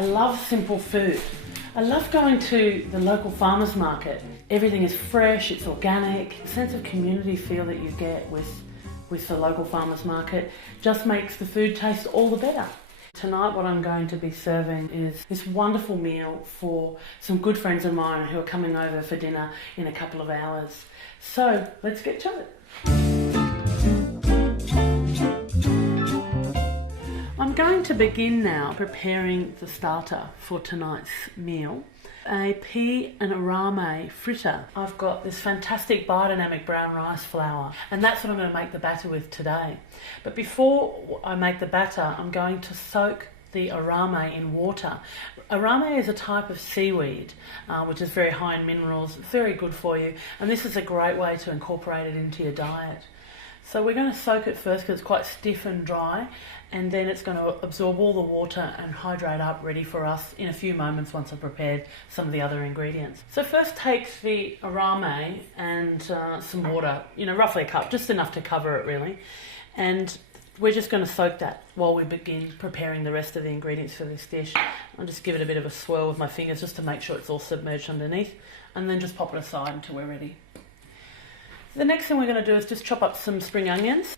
I love simple food. I love going to the local farmers market. Everything is fresh, it's organic. The sense of community feel that you get with the local farmers market just makes the food taste all the better. Tonight what I'm going to be serving is this wonderful meal for some good friends of mine who are coming over for dinner in a couple of hours. So let's get to it. I'm going to begin now preparing the starter for tonight's meal. A pea and arame fritter. I've got this fantastic biodynamic brown rice flour, and that's what I'm going to make the batter with today. But before I make the batter, I'm going to soak the arame in water. Arame is a type of seaweed which is very high in minerals, very good for you, and this is a great way to incorporate it into your diet. So we're going to soak it first because it's quite stiff and dry, and then it's going to absorb all the water and hydrate up ready for us in a few moments once I've prepared some of the other ingredients. So first take the arame and some water, roughly a cup, just enough to cover it really, and we're just going to soak that while we begin preparing the rest of the ingredients for this dish. I'll just give it a bit of a swirl with my fingers just to make sure it's all submerged underneath, and then just pop it aside until we're ready. The next thing we're going to do is just chop up some spring onions.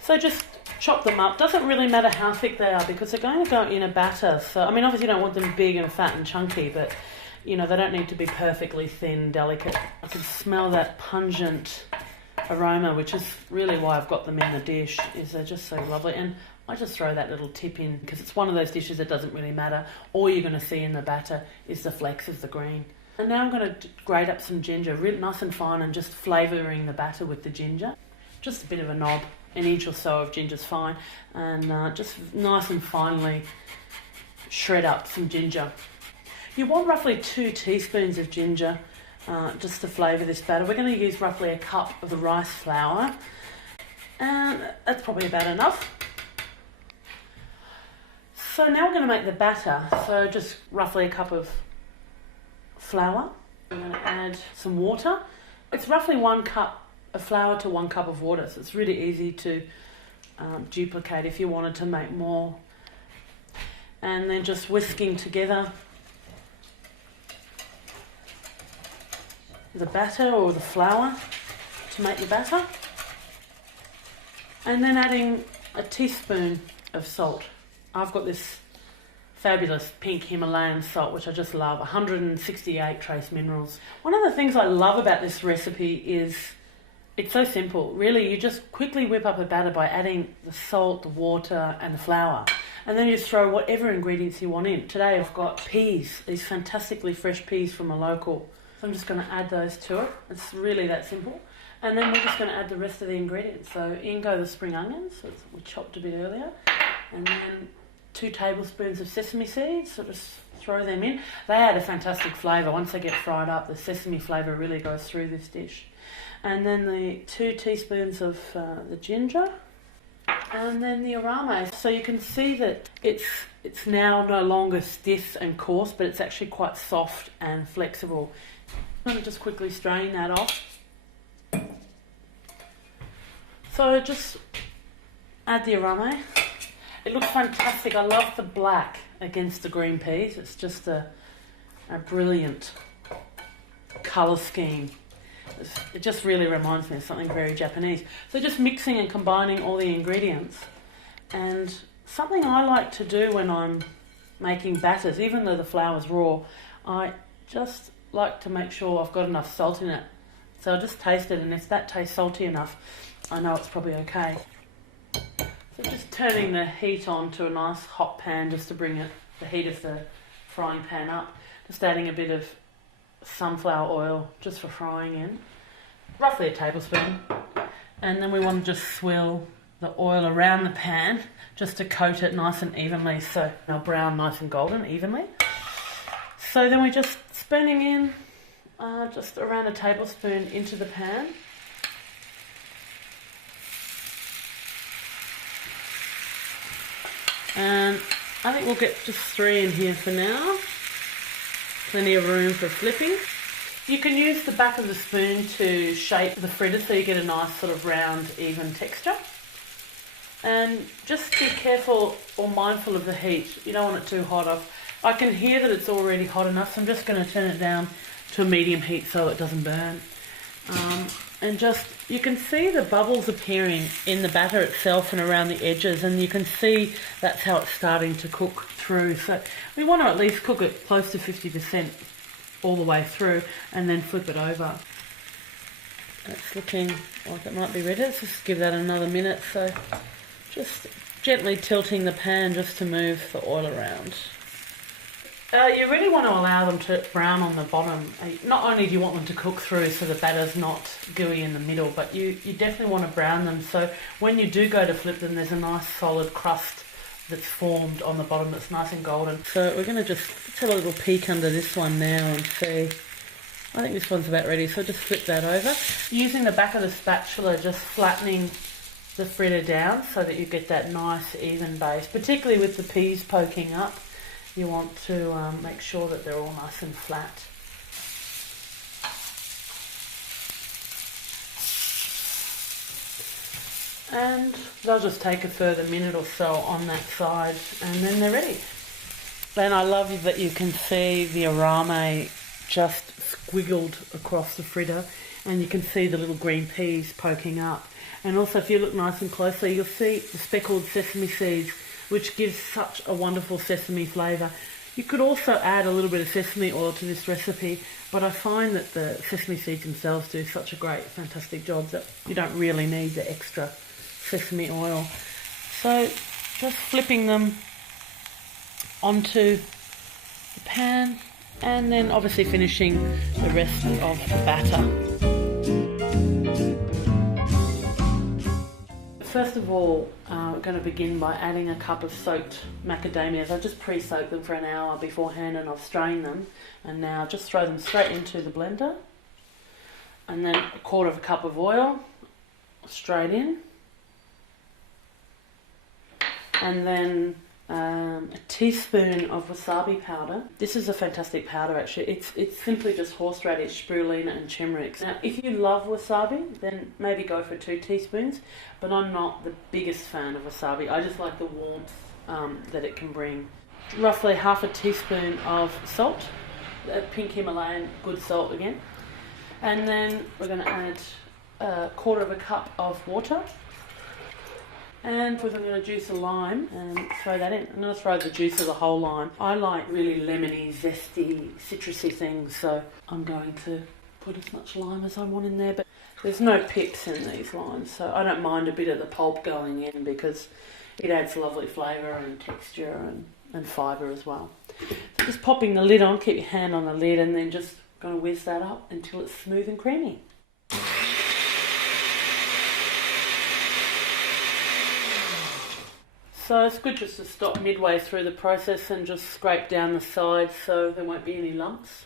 So just chop them up. Doesn't really matter how thick they are because they're going to go in a batter. So, obviously you don't want them big and fat and chunky, but, they don't need to be perfectly thin, delicate. I can smell that pungent aroma, which is really why I've got them in the dish, is they're just so lovely. And I just throw that little tip in because it's one of those dishes that doesn't really matter. All you're going to see in the batter is the flakes of the green. And now I'm going to grate up some ginger, really nice and fine, and just flavouring the batter with the ginger. Just a bit of a knob, an inch or so of ginger's fine, and just nice and finely shred up some ginger. You want roughly 2 teaspoons of ginger just to flavour this batter. We're going to use roughly a cup of the rice flour, and that's probably about enough. So now we're going to make the batter, so just roughly a cup of flour. We're going to add some water. It's roughly 1 cup of flour to 1 cup of water, so it's really easy to duplicate if you wanted to make more. And then just whisking together the batter or the flour to make the batter, and then adding a teaspoon of salt. I've got this fabulous pink Himalayan salt, which I just love, 168 trace minerals. One of the things I love about this recipe is it's so simple. Really, you just quickly whip up a batter by adding the salt, the water and the flour, and then you just throw whatever ingredients you want in. Today I've got peas, these fantastically fresh peas from a local. So I'm just going to add those to it. It's really that simple. And then we're just going to add the rest of the ingredients. So in go the spring onions, which we chopped a bit earlier, and then 2 tablespoons of sesame seeds, so just throw them in. They add a fantastic flavour. Once they get fried up, the sesame flavour really goes through this dish. And then the 2 teaspoons of the ginger, and then the arame. So you can see that it's now no longer stiff and coarse, but it's actually quite soft and flexible. I'm going to just quickly strain that off. So just add the arame. It looks fantastic. I love the black against the green peas. It's just a brilliant colour scheme. It just really reminds me of something very Japanese. So just mixing and combining all the ingredients. And something I like to do when I'm making batters, even though the flour's raw, I just like to make sure I've got enough salt in it. So I'll just taste it, and if that tastes salty enough, I know it's probably okay. So just turning the heat on to a nice hot pan just to bring the heat of the frying pan up. Just adding a bit of sunflower oil just for frying in, roughly a tablespoon. And then we want to just swirl the oil around the pan just to coat it nice and evenly, so our brown nice and golden evenly. So then we're just spooning in just around a tablespoon into the pan. And I think we'll get just 3 in here for now. Plenty of room for flipping. You can use the back of the spoon to shape the fritter so you get a nice sort of round, even texture. And just be careful or mindful of the heat. You don't want it too hot. I can hear that it's already hot enough, so I'm just going to turn it down to a medium heat so it doesn't burn. And just, you can see the bubbles appearing in the batter itself and around the edges, and you can see that's how it's starting to cook through. So we want to at least cook it close to 50% all the way through, and then flip it over. It's looking like it might be ready. Let's just give that another minute. So just gently tilting the pan just to move the oil around. You really want to allow them to brown on the bottom. Not only do you want them to cook through so the batter's not gooey in the middle, but you definitely want to brown them so when you do go to flip them, there's a nice solid crust that's formed on the bottom that's nice and golden. So we're going to let's have a little peek under this one now and see. I think this one's about ready, so just flip that over. Using the back of the spatula, just flattening the fritter down so that you get that nice even base, particularly with the peas poking up. You want to make sure that they're all nice and flat. And they'll just take a further minute or so on that side, and then they're ready. And I love that you can see the arame just squiggled across the fritter, and you can see the little green peas poking up. And also, if you look nice and closely, you'll see the speckled sesame seeds, which gives such a wonderful sesame flavour. You could also add a little bit of sesame oil to this recipe, but I find that the sesame seeds themselves do such a great, fantastic job that you don't really need the extra sesame oil. So just flipping them onto the pan, and then obviously finishing the rest of the batter. First of all, we're going to begin by adding a cup of soaked macadamias. I just pre-soaked them for an hour beforehand and I've strained them, and now just throw them straight into the blender, and then a quarter of a cup of oil straight in, and then a teaspoon of wasabi powder. This is a fantastic powder actually. It's simply just horseradish, spirulina and turmeric. Now if you love wasabi, then maybe go for 2 teaspoons, but I'm not the biggest fan of wasabi. I just like the warmth that it can bring. Roughly half a teaspoon of salt, pink Himalayan good salt again, and then we're going to add a quarter of a cup of water. And we're going to juice a lime and throw that in. I'm going to throw the juice of the whole lime. I like really lemony, zesty, citrusy things, so I'm going to put as much lime as I want in there. But there's no pips in these limes, so I don't mind a bit of the pulp going in because it adds lovely flavour and texture and fibre as well. So just popping the lid on, keep your hand on the lid, and then just going to whiz that up until it's smooth and creamy. So it's good just to stop midway through the process and just scrape down the sides so there won't be any lumps.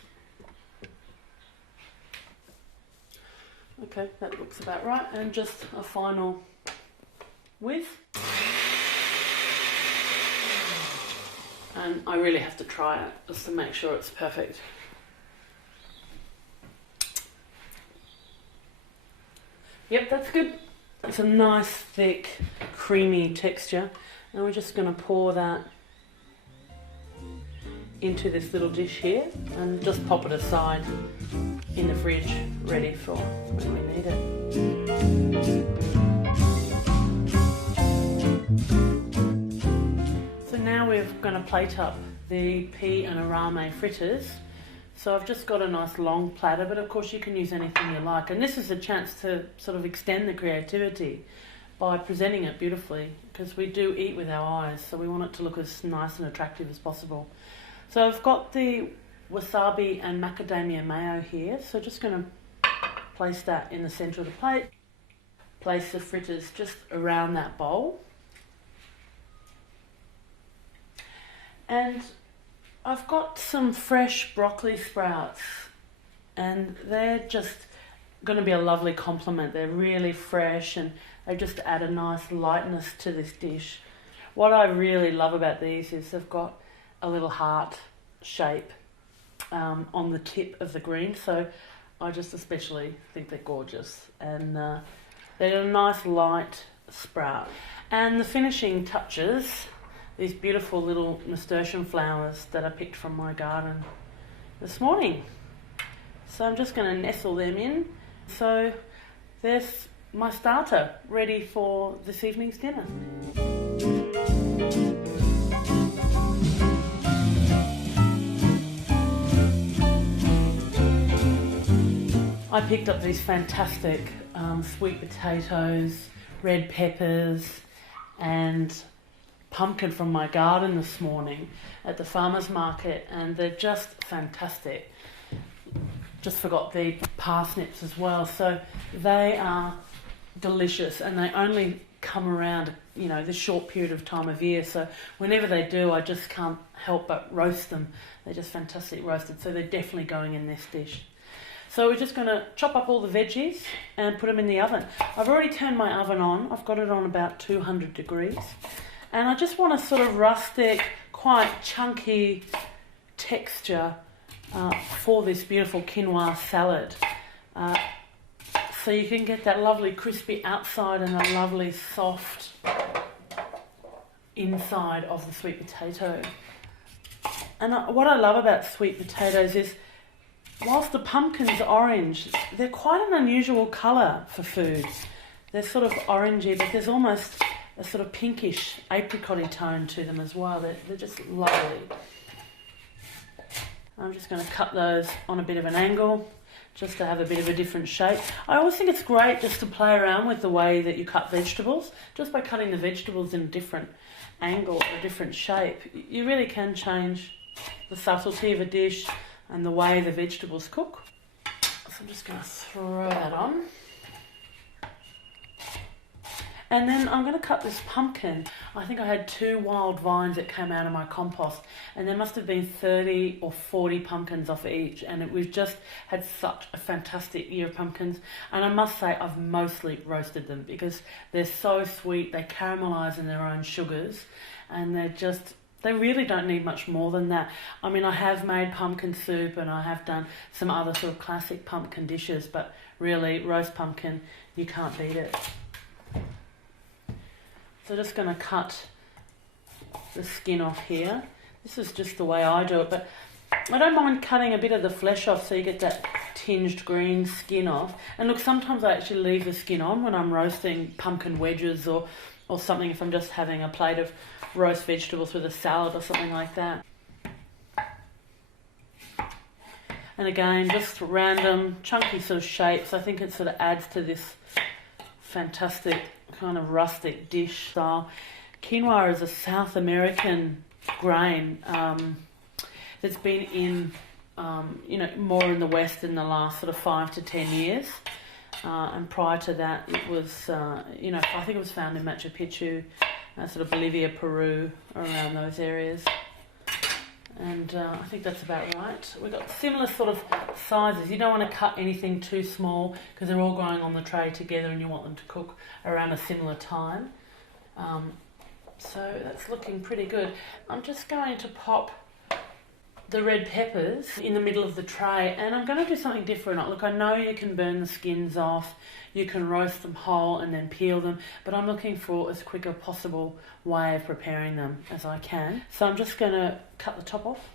Okay, that looks about right. And just a final whiz. And I really have to try it just to make sure it's perfect. Yep, that's good. It's a nice, thick, creamy texture. And we're just going to pour that into this little dish here and just pop it aside in the fridge, ready for when we need it. So now we're going to plate up the pea and arame fritters. So I've just got a nice long platter, but of course you can use anything you like. And this is a chance to sort of extend the creativity by presenting it beautifully, because we do eat with our eyes, so we want it to look as nice and attractive as possible. So I've got the wasabi and macadamia mayo here, so just going to place that in the centre of the plate. Place the fritters just around that bowl. And I've got some fresh broccoli sprouts, and they're just going to be a lovely complement. They're really fresh and they just add a nice lightness to this dish. What I really love about these is they've got a little heart shape on the tip of the green, so I just especially think they're gorgeous, and they're a nice light sprout. And the finishing touches, these beautiful little nasturtium flowers that I picked from my garden this morning. So I'm just going to nestle them in. So there's my starter ready for this evening's dinner. I picked up these fantastic sweet potatoes, red peppers and pumpkin from my garden this morning at the farmer's market, and they're just fantastic. Just forgot the parsnips as well, so they are delicious, and they only come around, you know, this short period of time of year, so whenever they do I just can't help but roast them. They're just fantastic roasted, so they're definitely going in this dish. So we're just going to chop up all the veggies and put them in the oven. I've already turned my oven on. I've got it on about 200 degrees. And I just want a sort of rustic, quite chunky texture for this beautiful quinoa salad. So you can get that lovely crispy outside and a lovely soft inside of the sweet potato. And what I love about sweet potatoes is, whilst the pumpkin's orange, they're quite an unusual colour for food. They're sort of orangey, but there's almost a sort of pinkish apricot-y tone to them as well. They're just lovely. I'm just going to cut those on a bit of an angle, just to have a bit of a different shape. I always think it's great just to play around with the way that you cut vegetables. Just by cutting the vegetables in a different angle or a different shape, you really can change the subtlety of a dish and the way the vegetables cook. So I'm just going to throw that on. And then I'm going to cut this pumpkin. I think I had 2 wild vines that came out of my compost, and there must have been 30 or 40 pumpkins off each, and we've just had such a fantastic year of pumpkins. And I must say I've mostly roasted them because they're so sweet, they caramelise in their own sugars, and they really don't need much more than that. I mean, I have made pumpkin soup and I have done some other sort of classic pumpkin dishes, but really, roast pumpkin, you can't beat it. So just going to cut the skin off here. This is just the way I do it, but I don't mind cutting a bit of the flesh off so you get that tinged green skin off. And look, sometimes I actually leave the skin on when I'm roasting pumpkin wedges or something, if I'm just having a plate of roast vegetables with a salad or something like that. And again, just random chunky sort of shapes. I think it sort of adds to this fantastic kind of rustic dish style. Quinoa is a South American grain that's been in more in the West in the last sort of 5 to 10 years. And prior to that, it was, I think it was found in Machu Picchu, sort of Bolivia, Peru, around those areas. And I think that's about right. We've got similar sort of sizes. You don't want to cut anything too small because they're all going on the tray together and you want them to cook around a similar time. So that's looking pretty good. I'm just going to pop the red peppers in the middle of the tray, and I'm going to do something different. Look, I know you can burn the skins off, you can roast them whole and then peel them, but I'm looking for as quick a possible way of preparing them as I can. So I'm just going to cut the top off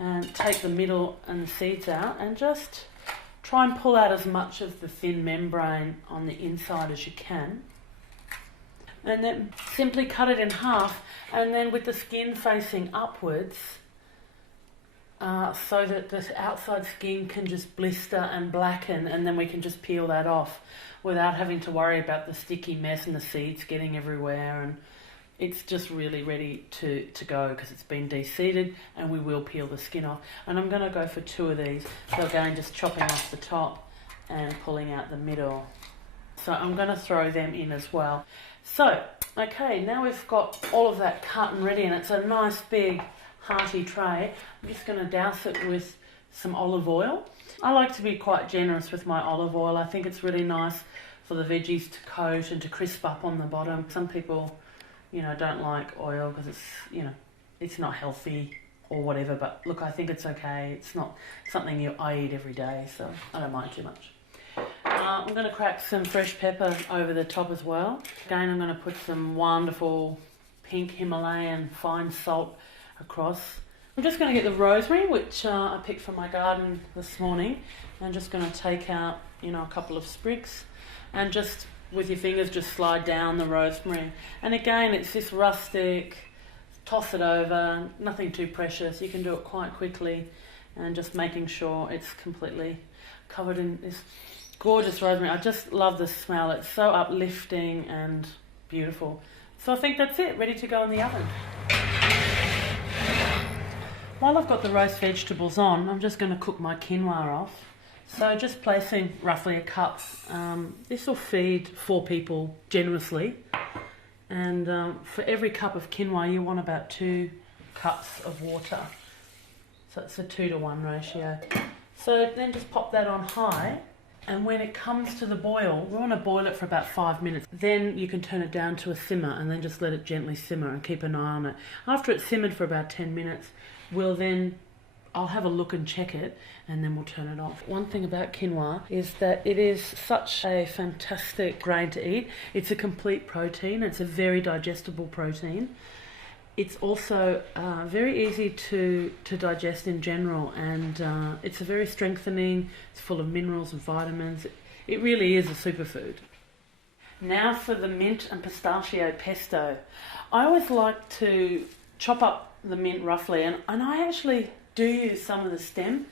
and take the middle and the seeds out and just try and pull out as much of the thin membrane on the inside as you can. And then simply cut it in half, and then with the skin facing upwards, so that the outside skin can just blister and blacken, and then we can just peel that off without having to worry about the sticky mess and the seeds getting everywhere. And it's just really ready to go because it's been de-seeded, and we will peel the skin off. And I'm going to go for 2 of these. So again, just chopping off the top and pulling out the middle. So I'm going to throw them in as well. So, okay, now we've got all of that cut and ready, and it's a nice big hearty tray. I'm just going to douse it with some olive oil. I like to be quite generous with my olive oil. I think it's really nice for the veggies to coat and to crisp up on the bottom. Some people, don't like oil because it's, it's not healthy or whatever, but look, I think it's okay. It's not something I eat every day, so I don't mind too much. I'm going to crack some fresh pepper over the top as well. Again, I'm going to put some wonderful pink Himalayan fine salt across. I'm just going to get the rosemary, which I picked from my garden this morning. I'm just going to take out, a couple of sprigs and just with your fingers just slide down the rosemary. And again, it's this rustic, toss it over, nothing too precious. You can do it quite quickly and just making sure it's completely covered in this gorgeous rosemary. I just love the smell. It's so uplifting and beautiful. So I think that's it, ready to go in the oven. While I've got the roast vegetables on, I'm just going to cook my quinoa off. So just placing roughly a cup. This will feed 4 people generously. And for every cup of quinoa, you want about 2 cups of water. So it's a 2-to-1 ratio. So then just pop that on high. And when it comes to the boil, we want to boil it for about 5 minutes. Then you can turn it down to a simmer and then just let it gently simmer and keep an eye on it. After it's simmered for about 10 minutes, I'll have a look and check it and then we'll turn it off. One thing about quinoa is that it is such a fantastic grain to eat. It's a complete protein. It's a very digestible protein. It's also very easy to digest in general, and it's a very strengthening. It's full of minerals and vitamins. It really is a superfood. Now for the mint and pistachio pesto. I always like to chop up the mint roughly, and I actually do use some of the stem.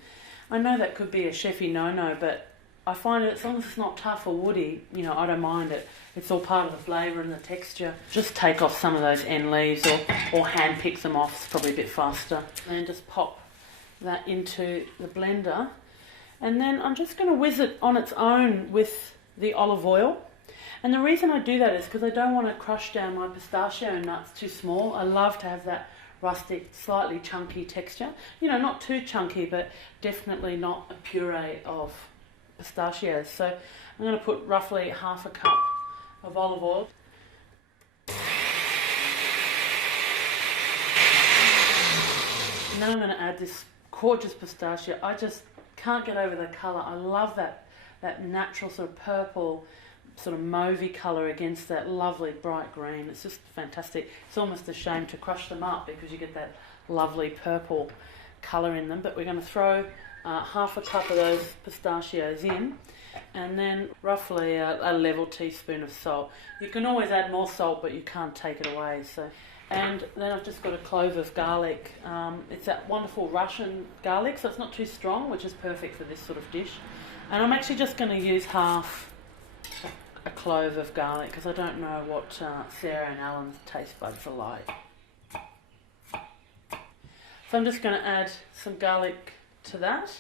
I know that could be a chefy no-no, but I find it, as long as it's not tough or woody, I don't mind it. It's all part of the flavour and the texture. Just take off some of those end leaves or hand pick them off. It's probably a bit faster. And just pop that into the blender. And then I'm just going to whiz it on its own with the olive oil. And the reason I do that is because I don't want to crush down my pistachio nuts too small. I love to have that rustic, slightly chunky texture. Not too chunky, but definitely not a puree of pistachios. So I'm going to put roughly half a cup of olive oil. And then I'm going to add this gorgeous pistachio. I just can't get over the colour. I love that natural sort of purple, sort of mauvey colour against that lovely bright green. It's just fantastic. It's almost a shame to crush them up because you get that lovely purple colour in them. But we're going to throw half a cup of those pistachios in, and then roughly a level teaspoon of salt. You can always add more salt, but you can't take it away. And then I've just got a clove of garlic. It's that wonderful Russian garlic, so it's not too strong, which is perfect for this sort of dish. And I'm actually just going to use half a clove of garlic because I don't know what Sarah and Alan's taste buds are like. So I'm just going to add some garlic to that.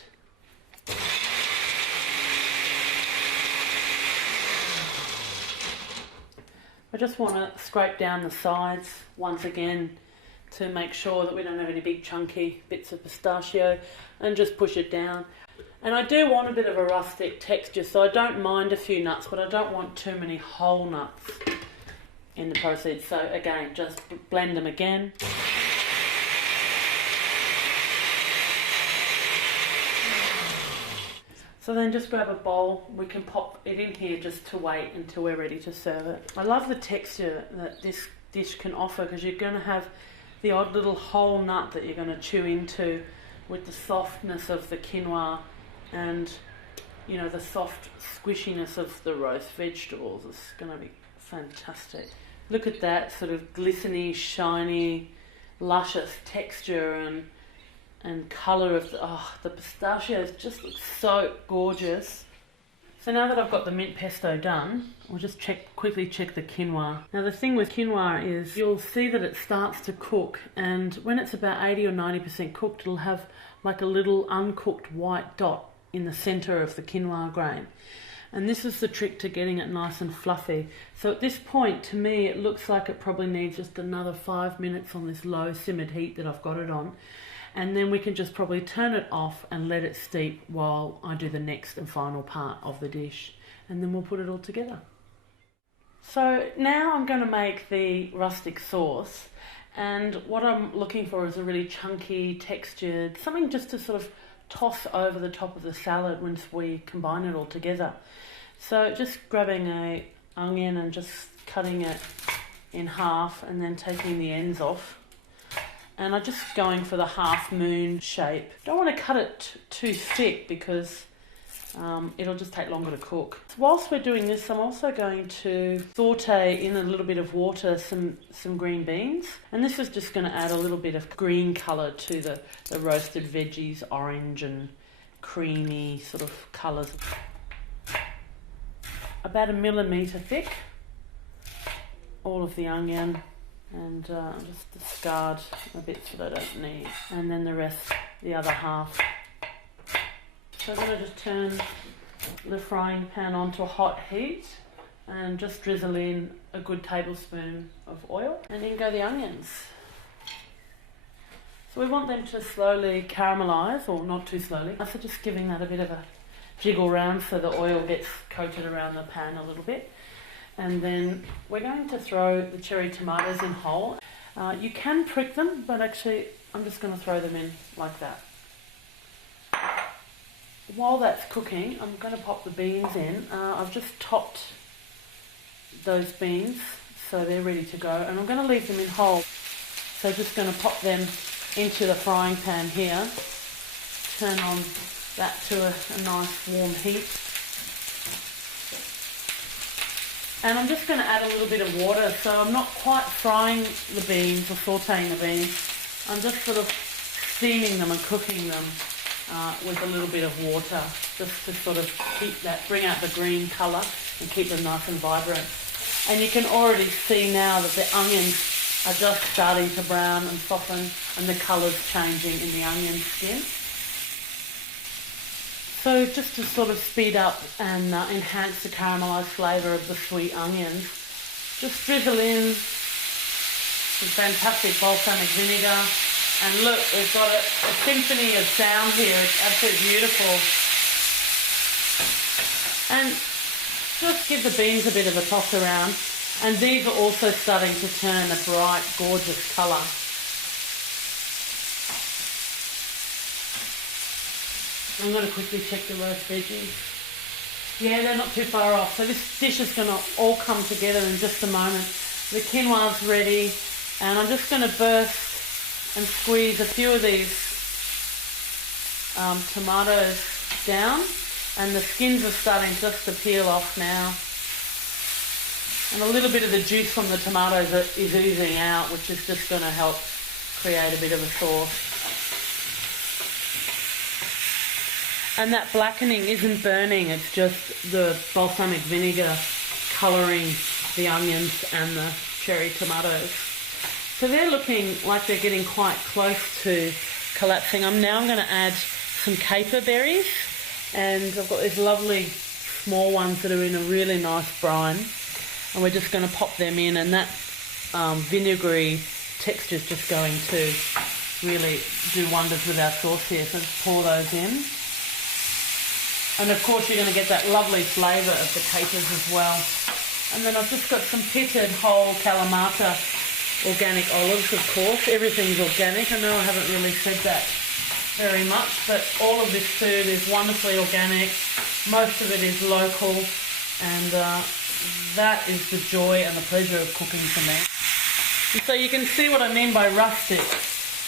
I just want to scrape down the sides once again to make sure that we don't have any big chunky bits of pistachio, and just push it down. And I do want a bit of a rustic texture, so I don't mind a few nuts, but I don't want too many whole nuts in the process. So again, just blend them again. So then just grab a bowl. We can pop it in here just to wait until we're ready to serve it. I love the texture that this dish can offer because you're going to have the odd little whole nut that you're going to chew into with the softness of the quinoa and, the soft squishiness of the roast vegetables. It's going to be fantastic. Look at that sort of glistening, shiny, luscious texture and colour of the pistachios. Just looks so gorgeous. So now that I've got the mint pesto done, we'll just quickly check the quinoa. Now the thing with quinoa is you'll see that it starts to cook, and when it's about 80 or 90% cooked, it'll have like a little uncooked white dot in the centre of the quinoa grain. And this is the trick to getting it nice and fluffy. So at this point, to me, it looks like it probably needs just another 5 minutes on this low simmered heat that I've got it on. And then we can just probably turn it off and let it steep while I do the next and final part of the dish. And then we'll put it all together. So now I'm going to make the rustic sauce. And what I'm looking for is a really chunky, textured, something just to sort of toss over the top of the salad once we combine it all together. So just grabbing a onion and just cutting it in half and then taking the ends off. And I'm just going for the half moon shape. Don't want to cut it too thick because it'll just take longer to cook. So whilst we're doing this, I'm also going to saute in a little bit of water some green beans. And this is just going to add a little bit of green colour to the roasted veggies, orange and creamy sort of colours. About 1 millimetre thick, all of the onion, and just discard the bits that I don't need, and then the rest, the other half. So I'm going to just turn the frying pan onto a hot heat and just drizzle in a good tablespoon of oil, and in go the onions. So we want them to slowly caramelise, or not too slowly, so just giving that a bit of a jiggle round so the oil gets coated around the pan a little bit. And then we're going to throw the cherry tomatoes in whole. You can prick them, but actually I'm just going to throw them in like that. While that's cooking, I'm going to pop the beans in. I've just topped those beans so they're ready to go, and I'm going to leave them in whole. So just going to pop them into the frying pan here. Turn on that to a nice warm heat. And I'm just going to add a little bit of water, so I'm not quite frying the beans or sauteing the beans. I'm just sort of steaming them and cooking them with a little bit of water, just to sort of bring out the green colour and keep them nice and vibrant. And you can already see now that the onions are just starting to brown and soften, and the colour's changing in the onion skin. So just to sort of speed up and enhance the caramelised flavour of the sweet onions, just drizzle in some fantastic balsamic vinegar. And look, we've got a symphony of sound here. It's absolutely beautiful. And just give the beans a bit of a toss around. And these are also starting to turn a bright, gorgeous colour. I'm going to quickly check the roast veggies. Yeah, they're not too far off. So this dish is going to all come together in just a moment. The quinoa's ready, and I'm just going to burst and squeeze a few of these tomatoes down, and the skins are starting just to peel off now. And a little bit of the juice from the tomatoes is oozing out, which is just going to help create a bit of a sauce. And that blackening isn't burning, it's just the balsamic vinegar colouring the onions and the cherry tomatoes. So they're looking like they're getting quite close to collapsing. I'm now going to add some caper berries, and I've got these lovely small ones that are in a really nice brine, and we're just going to pop them in, and that vinegary texture is just going to really do wonders with our sauce here. So just pour those in. And of course you're going to get that lovely flavour of the capers as well. And then I've just got some pitted whole Kalamata organic olives, of course. Everything's organic. I know I haven't really said that very much, but all of this food is wonderfully organic. Most of it is local, and that is the joy and the pleasure of cooking for me. And so you can see what I mean by rustic.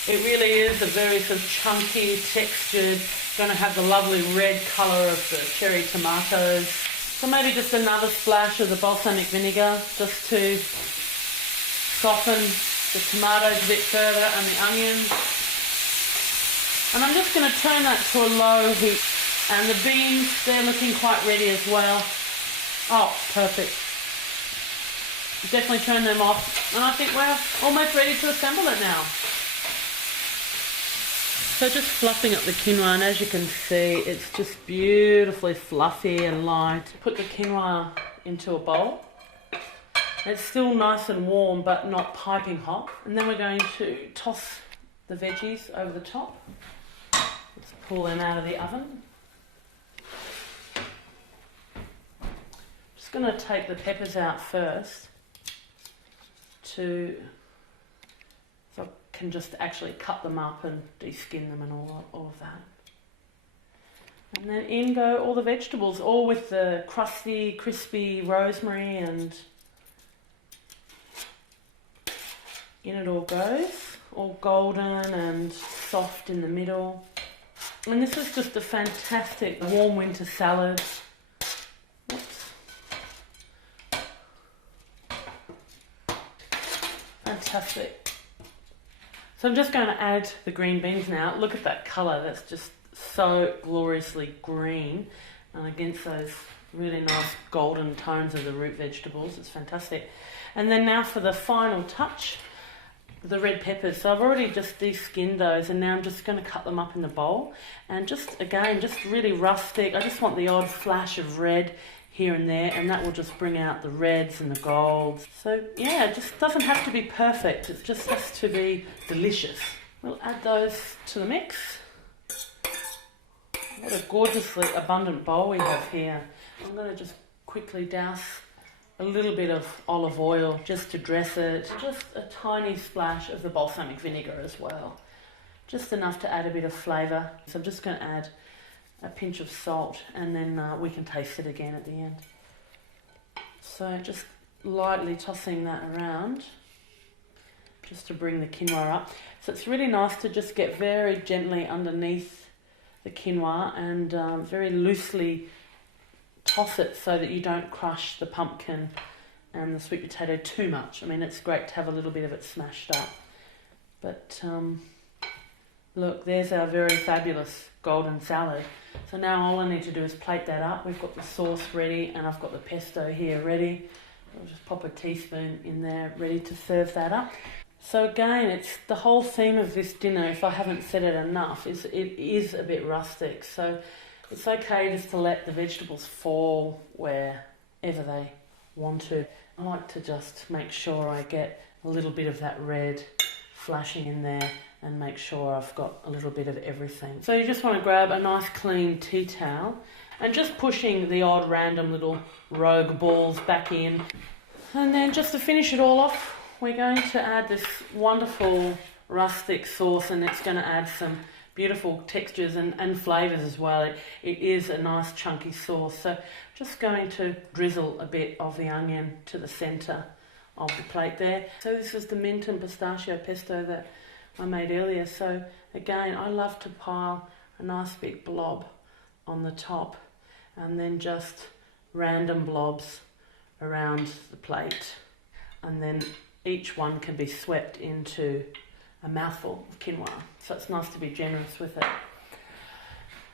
It really is a very sort of chunky, textured, going to have the lovely red colour of the cherry tomatoes. So maybe just another splash of the balsamic vinegar just to soften the tomatoes a bit further and the onions. And I'm just going to turn that to a low heat. And the beans, they're looking quite ready as well. Oh, perfect. Definitely turn them off. And I think we're almost ready to assemble it now. So just fluffing up the quinoa, and as you can see, it's just beautifully fluffy and light. Put the quinoa into a bowl. It's still nice and warm, but not piping hot. And then we're going to toss the veggies over the top. Let's pull them out of the oven. Just going to take the peppers out first so I can just actually cut them up and de-skin them and all of that. And then in go all the vegetables, all with the crusty, crispy rosemary, and in it all goes, all golden and soft in the middle. And this is just a fantastic warm winter salad. Oops. Fantastic. So I'm just going to add the green beans now. Look at that colour, that's just so gloriously green, and against those really nice golden tones of the root vegetables. It's fantastic. And then now for the final touch, the red peppers. So I've already just de-skinned those, and now I'm just going to cut them up in the bowl, and just again, just really rustic. I just want the odd flash of red here and there, and that will just bring out the reds and the golds. So yeah, it just doesn't have to be perfect, it just has to be delicious. We'll add those to the mix. What a gorgeously abundant bowl we have here. I'm going to just quickly douse a little bit of olive oil just to dress it. Just a tiny splash of the balsamic vinegar as well. Just enough to add a bit of flavour. So I'm just going to add a pinch of salt, and then we can taste it again at the end. So just lightly tossing that around just to bring the quinoa up. So it's really nice to just get very gently underneath the quinoa and very loosely toss it so that you don't crush the pumpkin and the sweet potato too much. I mean, it's great to have a little bit of it smashed up. But look, there's our very fabulous golden salad. So now all I need to do is plate that up. We've got the sauce ready, and I've got the pesto here ready. I'll just pop a teaspoon in there, ready to serve that up. So again, it's the whole theme of this dinner, if I haven't said it enough, is it is a bit rustic. So it's okay just to let the vegetables fall wherever they want to. I like to just make sure I get a little bit of that red flashing in there, and make sure I've got a little bit of everything. So you just want to grab a nice clean tea towel and just pushing the odd random little rogue balls back in. And then just to finish it all off, we're going to add this wonderful rustic sauce, and it's going to add some beautiful textures and flavours as well. It is a nice chunky sauce. So just going to drizzle a bit of the onion to the centre of the plate there. So this is the mint and pistachio pesto that I made earlier. So again, I love to pile a nice big blob on the top, and then just random blobs around the plate, and then each one can be swept into a mouthful of quinoa. So it's nice to be generous with it.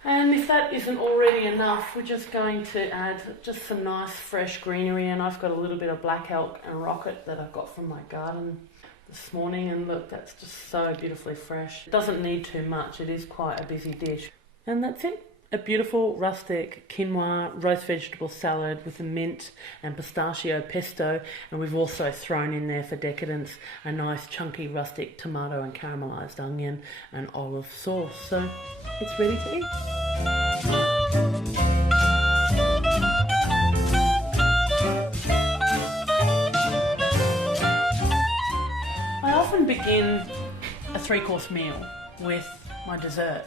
And if that isn't already enough, we're just going to add just some nice fresh greenery, and I've got a little bit of black elk and rocket that I've got from my garden this morning, and look, that's just so beautifully fresh. It doesn't need too much, it is quite a busy dish. And that's it. A beautiful rustic quinoa roast vegetable salad with a mint and pistachio pesto, and we've also thrown in there for decadence a nice chunky rustic tomato and caramelised onion and olive sauce. So it's ready to eat. I often begin a three-course meal with my dessert.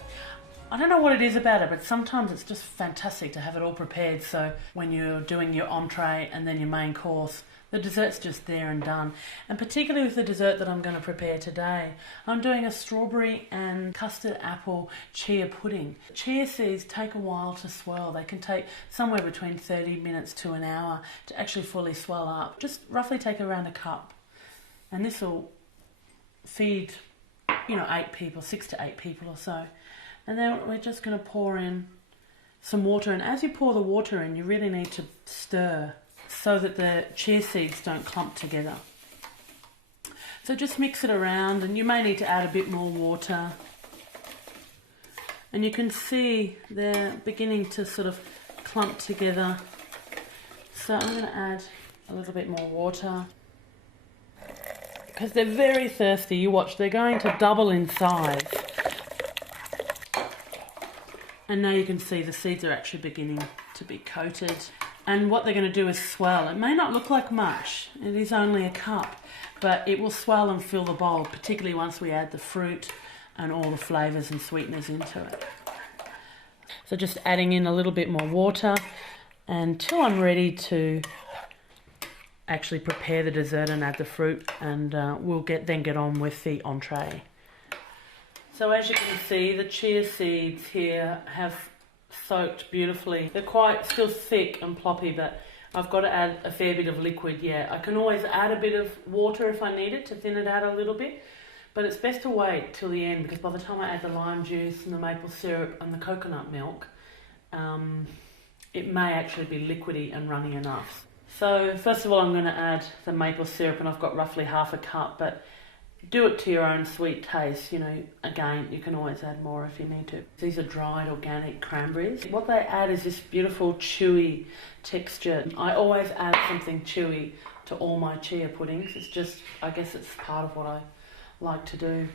I don't know what it is about it, but sometimes it's just fantastic to have it all prepared. So when you're doing your entree and then your main course, the dessert's just there and done. And particularly with the dessert that I'm going to prepare today, I'm doing a strawberry and custard apple chia pudding. Chia seeds take a while to swell. They can take somewhere between 30 minutes to an hour to actually fully swell up. Just roughly take around a cup. And this will feed, 8 people, 6 to 8 people or so. And then we're just going to pour in some water. And as you pour the water in, you really need to stir so that the chia seeds don't clump together. So just mix it around, and you may need to add a bit more water. And you can see they're beginning to sort of clump together. So I'm going to add a little bit more water, because they're very thirsty. You watch, they're going to double in size. And now you can see the seeds are actually beginning to be coated. And what they're going to do is swell. It may not look like much. It is only a cup, but it will swell and fill the bowl, particularly once we add the fruit and all the flavours and sweeteners into it. So just adding in a little bit more water until I'm ready to actually prepare the dessert and add the fruit, and we'll then get on with the entree. So as you can see, the chia seeds here have soaked beautifully. They're quite still thick and ploppy, but I've got to add a fair bit of liquid yet. I can always add a bit of water if I need it to thin it out a little bit, but it's best to wait till the end, because by the time I add the lime juice and the maple syrup and the coconut milk, it may actually be liquidy and runny enough. So first of all, I'm going to add the maple syrup, and I've got roughly half a cup, but do it to your own sweet taste. You know, again, you can always add more if you need to. These are dried organic cranberries. What they add is this beautiful chewy texture. I always add something chewy to all my chia puddings. It's just, I guess it's part of what I like to do.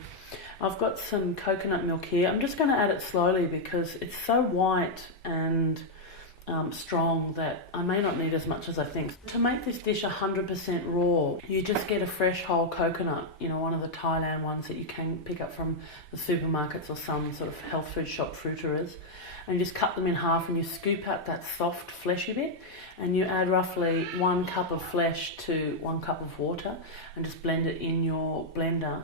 I've got some coconut milk here. I'm just going to add it slowly because it's so white and strong that I may not need as much as I think. To make this dish 100% raw, you just get a fresh whole coconut, you know, one of the Thailand ones that you can pick up from the supermarkets or some sort of health food shop fruiterers, and you just cut them in half and you scoop out that soft fleshy bit, and you add roughly 1 cup of flesh to 1 cup of water and just blend it in your blender.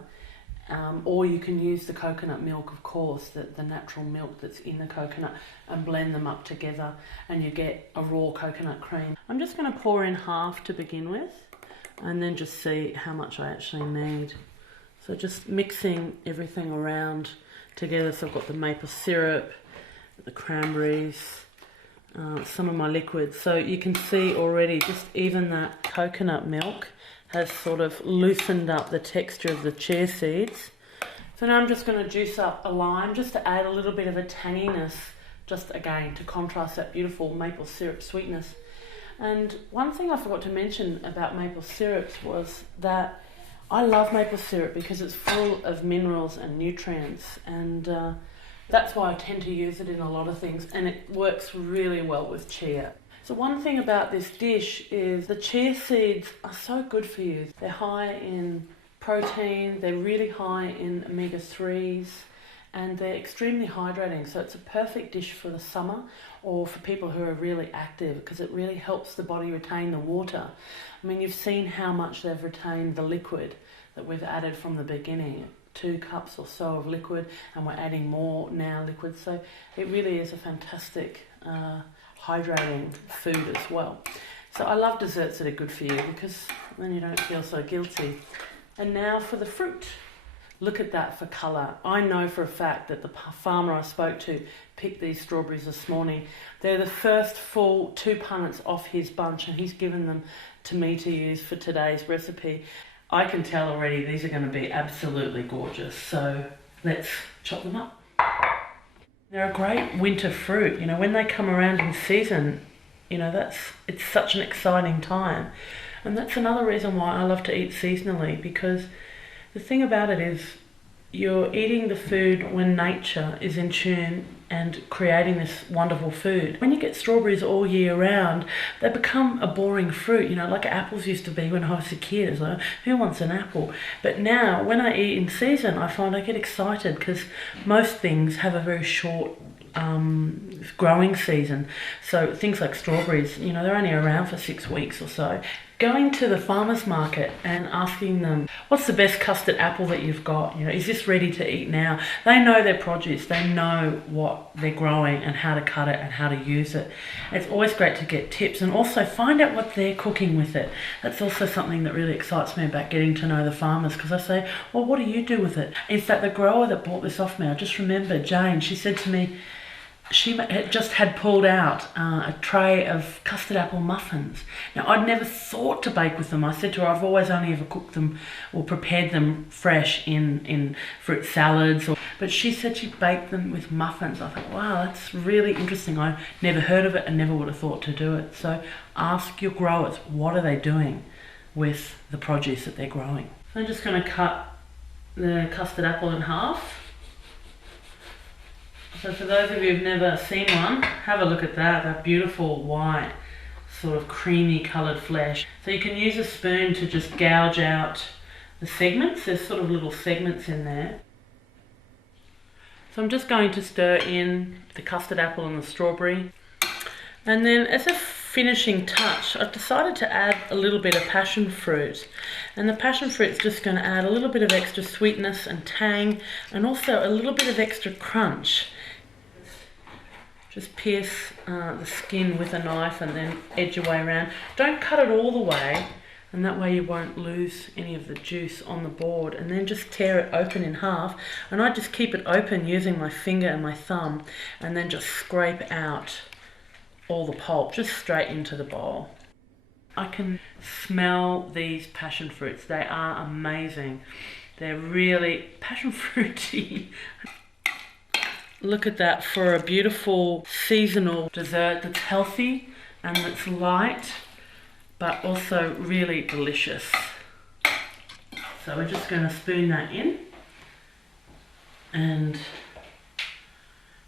Or you can use the coconut milk, of course, the natural milk that's in the coconut, and blend them up together and you get a raw coconut cream. I'm just going to pour in half to begin with and then just see how much I actually need. So just mixing everything around together. So I've got the maple syrup, the cranberries, some of my liquids. So you can see already just even that coconut milk has sort of loosened up the texture of the chia seeds. So now I'm just going to juice up a lime just to add a little bit of a tanginess, just again to contrast that beautiful maple syrup sweetness. And one thing I forgot to mention about maple syrups was that I love maple syrup because it's full of minerals and nutrients, and that's why I tend to use it in a lot of things, and it works really well with chia. So one thing about this dish is the chia seeds are so good for you. They're high in protein, they're really high in omega-3s, and they're extremely hydrating. So it's a perfect dish for the summer or for people who are really active, because it really helps the body retain the water. I mean, you've seen how much they've retained the liquid that we've added from the beginning. 2 cups or so of liquid, and we're adding more now liquid. So it really is a fantastic hydrating food as well. So I love desserts that are good for you, because then you don't feel so guilty. And now for the fruit. Look at that for colour. I know for a fact that the farmer I spoke to picked these strawberries this morning. They're the first full 2 punnets off his bunch, and he's given them to me to use for today's recipe. I can tell already these are going to be absolutely gorgeous. So let's chop them up. They're a great winter fruit. You know, when they come around in season, you know, it's such an exciting time. And that's another reason why I love to eat seasonally, because the thing about it is you're eating the food when nature is in tune and creating this wonderful food. When you get strawberries all year round, they become a boring fruit, you know, like apples used to be when I was a kid. It's like, who wants an apple? But now, when I eat in season, I find I get excited, because most things have a very short growing season. So things like strawberries, you know, they're only around for 6 weeks or so. Going to the farmer's market and asking them, what's the best custard apple that you've got? You know, is this ready to eat now? They know their produce. They know what they're growing and how to cut it and how to use it. It's always great to get tips, and also find out what they're cooking with it. That's also something that really excites me about getting to know the farmers, because I say, well, what do you do with it? In fact, the grower that bought this off me, I just remember Jane, she said to me, she just had pulled out a tray of custard apple muffins. Now, I'd never thought to bake with them. I said to her, I've always only ever cooked them or prepared them fresh in fruit salads. But she said she baked them with muffins. I thought, wow, that's really interesting. I never heard of it and never would have thought to do it. So ask your growers, what are they doing with the produce that they're growing? I'm just going to cut the custard apple in half. So for those of you who've never seen one, have a look at that beautiful white, sort of creamy coloured flesh. So you can use a spoon to just gouge out the segments. There's sort of little segments in there. So I'm just going to stir in the custard apple and the strawberry. And then as a finishing touch, I've decided to add a little bit of passion fruit. And the passion fruit's just going to add a little bit of extra sweetness and tang, and also a little bit of extra crunch. Just pierce the skin with a knife and then edge your way around. Don't cut it all the way, and that way you won't lose any of the juice on the board. And then just tear it open in half, and I just keep it open using my finger and my thumb, and then just scrape out all the pulp just straight into the bowl. I can smell these passion fruits. They are amazing. They're really passion fruity. Look at that, for a beautiful seasonal dessert that's healthy and that's light, but also really delicious. So we're just going to spoon that in and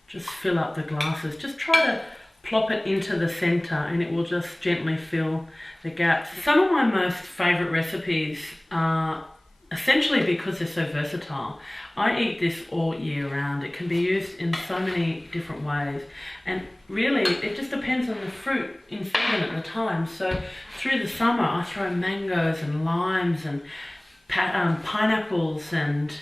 just fill up the glasses. Just try to plop it into the center and it will just gently fill the gaps. Some of my most favorite recipes are essentially because they're so versatile. I eat this all year round. It can be used in so many different ways, and really it just depends on the fruit in season at the time. So through the summer I throw mangoes and limes and pineapples and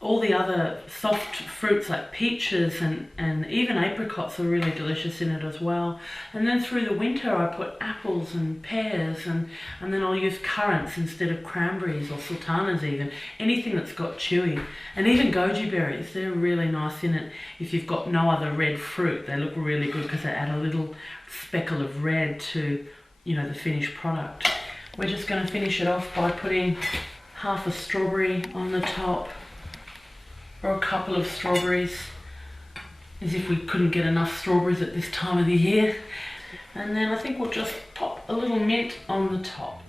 all the other soft fruits like peaches, and even apricots are really delicious in it as well. And then through the winter I put apples and pears, and then I'll use currants instead of cranberries or sultanas, even anything that's got chewy. And even goji berries, they're really nice in it. If you've got no other red fruit, they look really good because they add a little speckle of red to, you know, the finished product. We're just going to finish it off by putting half a strawberry on the top, or a couple of strawberries, as if we couldn't get enough strawberries at this time of the year. And then I think we'll just pop a little mint on the top.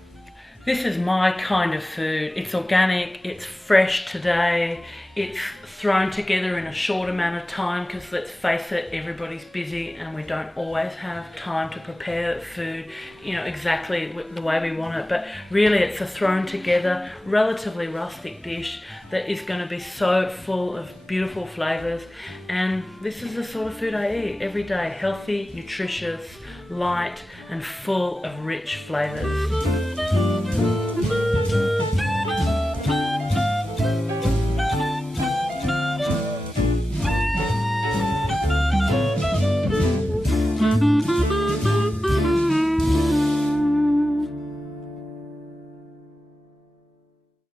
This is my kind of food. It's organic, it's fresh today, it's thrown together in a short amount of time, because let's face it, everybody's busy and we don't always have time to prepare food, you know, exactly the way we want it. But really it's a thrown together, relatively rustic dish that is going to be so full of beautiful flavors. And this is the sort of food I eat every day: healthy, nutritious, light, and full of rich flavors.